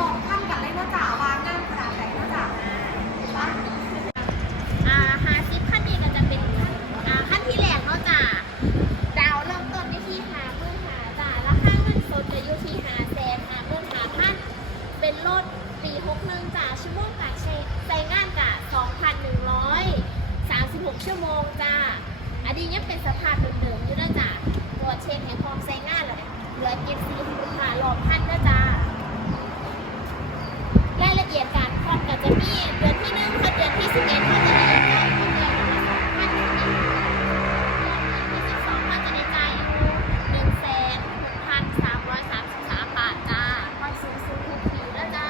หลบข้ากับไดนเสาร์วางงามขนาดไดโนเสาร์นะเห็นปาหาซิปขั้นนี้ก็จะเป็นอ่ขั้นที่แรกเนาะดาวเริ่มต้นที่หาเมื่อหาจ้าราคาเงินสดจะอยู่ที่หาแสนหาเมื่อหาพันเป็นรถปีหกหนึ่งจ่าช่วงสายงานกับ2,100 36ชั่วโมงจ่าอันดีเนี้ยเป็นสภาพเดิมๆอลนจ้าตรวจเช็คแห่งความใช้งานเลยเหลือเก็บสีหาหอดพันนะจ้า เดือนที่หนึ่งค่ะเดือนที่สิบเอ็ดค่ะจะได้เงินเดือนละสองพันสิบเอ็ดเดือนที่สิบสองค่ะจะได้จ่ายอยู่หนึ่งแสนหกพันสามร้อยสามสิบสามบาทจ้าผ่อนสูงสุดทุกปีแล้วจ้า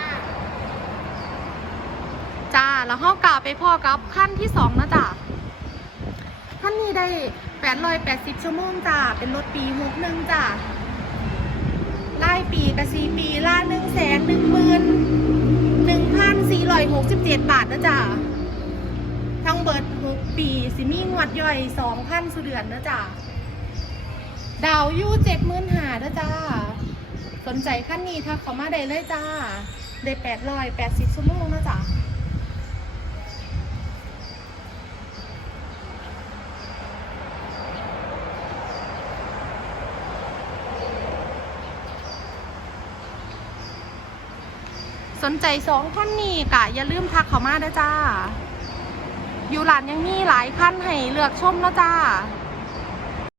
จ้าแล้วเฮากลับไปพ่อกับขั้นที่สองนะจ้าขั้นนี้ได้แปดร้อยแปดสิบชั่วโมงจ้าเป็นรถปีหกหนึ่งจ้าไล่ปีกับสี่ปีล่าหนึ่งแสน อยหกสิบเจ็ดบาทนะจ๊ะทั้งเบิร์ดหกปีสิมีงวดย่อยสองพันสุเดือนนะจ๊ะดาวยูเจ็ดหมื่นหานะจ้าสนใจขั้นนี้ทักเขามาได้เลยจ้าได้แปดร้อยแปดสิบชั่วโมงนะจ๊ะ สนใจสองท่านนี้กะอย่าลืมทักเขามาด้จ้า อยู่หลานยังมีหลายขั้นให้เลือกชมแล้วจ้า